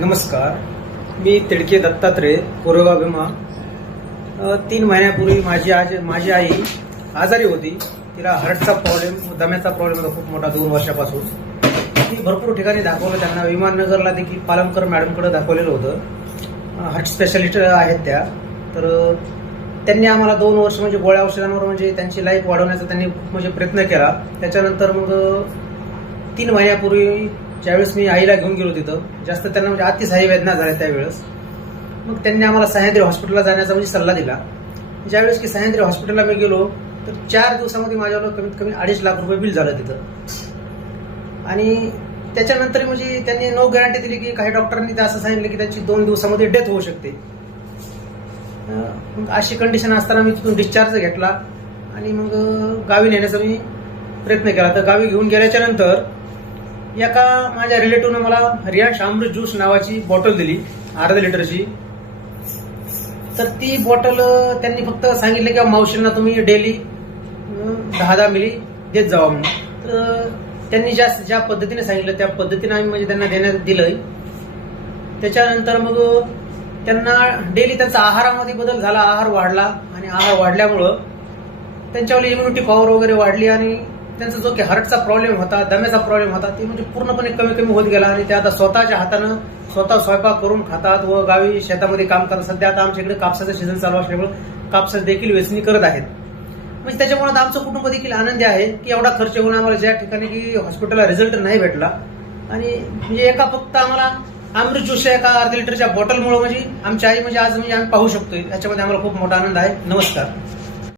नमस्कार. मी तिडके दत्तात्रय कोरेगाव भीमा तीन महिन्यापूर्वी माझी आज माझी आई आजारी होती. तिला हार्टचा प्रॉब्लेम दम्याचा प्रॉब्लेम होता खूप मोठा दोन वर्षापासून. ती भरपूर ठिकाणी दाखवलं त्यांना. विमाननगरला देखील पालमकर मॅडमकडे दाखवलेलं होतं. हार्ट स्पेशालिस्ट आहेत त्या. तर त्यांनी आम्हाला दोन वर्ष म्हणजे गोळ्या औषधांवर म्हणजे त्यांची लाईफ वाढवण्याचा त्यांनी खूप म्हणजे प्रयत्न केला. त्याच्यानंतर मग तीन महिन्यापूर्वी ज्यावेळेस मी आईला घेऊन गेलो तिथं जास्त त्यांना म्हणजे अतिसाही वेदना झाल्या त्यावेळेस. मग त्यांनी आम्हाला सह्याद्री हॉस्पिटलला जाण्याचा म्हणजे सल्ला दिला. ज्यावेळेस की सह्याद्री हॉस्पिटलला मी गेलो तर चार दिवसामध्ये माझ्यावर कमीत कमी अडीच लाख रुपये बिल झालं तिथं. आणि त्याच्यानंतर म्हणजे त्यांनी नो गॅरंटी दिली की काही डॉक्टरांनी ते असं सांगितलं की त्यांची दोन दिवसामध्ये डेथ होऊ शकते. मग अशी कंडिशन असताना मी तिथून डिस्चार्ज घेतला. आणि मग गावी नेण्याचा मी प्रयत्न केला. तर गावी घेऊन गेल्याच्यानंतर एका माझ्या रिलेटिव्हनं मला रियाश अमृत ज्यूस नावाची बॉटल दिली अर्धा लिटरची. तर ती बॉटल त्यांनी फक्त सांगितलं की मावशींना तुम्ही डेली दहा दहा मिली देत जावा म्हणून. तर त्यांनी ज्या ज्या पद्धतीने सांगितलं त्या पद्धतीने आम्ही म्हणजे त्यांना देण्यात दिलंय. त्याच्यानंतर मग त्यांना डेली त्यांचा आहारामध्ये बदल झाला आहार वाढला. आणि आहार वाढल्यामुळं त्यांच्यावर इम्युनिटी पॉवर वगैरे वाढली आणि त्यांचा जो की हार्टचा प्रॉब्लेम होता दम्याचा प्रॉब्लेम होता ते म्हणजे पूर्णपणे कमी कमी होत गेला आणि ते आता स्वतःच्या हातानं स्वतः स्वयंपाक करून खातात व गावी शेतामध्ये काम करतात. सध्या आता आमच्या इकडे कापसाचं सीझन चालू असल्यामुळे कापसाचं देखील वेचणी करत आहेत. म्हणजे त्याच्यामुळे आता आमचं कुटुंब देखील आनंदी आहे की एवढा खर्च होऊन आम्हाला ज्या ठिकाणी की हॉस्पिटलला रिझल्ट नाही भेटला. आणि म्हणजे एका फक्त आम्हाला अमृत ज्यूस एका अर्ध्या लिटरच्या बॉटलमुळे म्हणजे आमची आई म्हणजे आज म्हणजे आम्ही पाहू शकतो याच्यामध्ये आम्हाला खूप मोठा आनंद आहे. नमस्कार.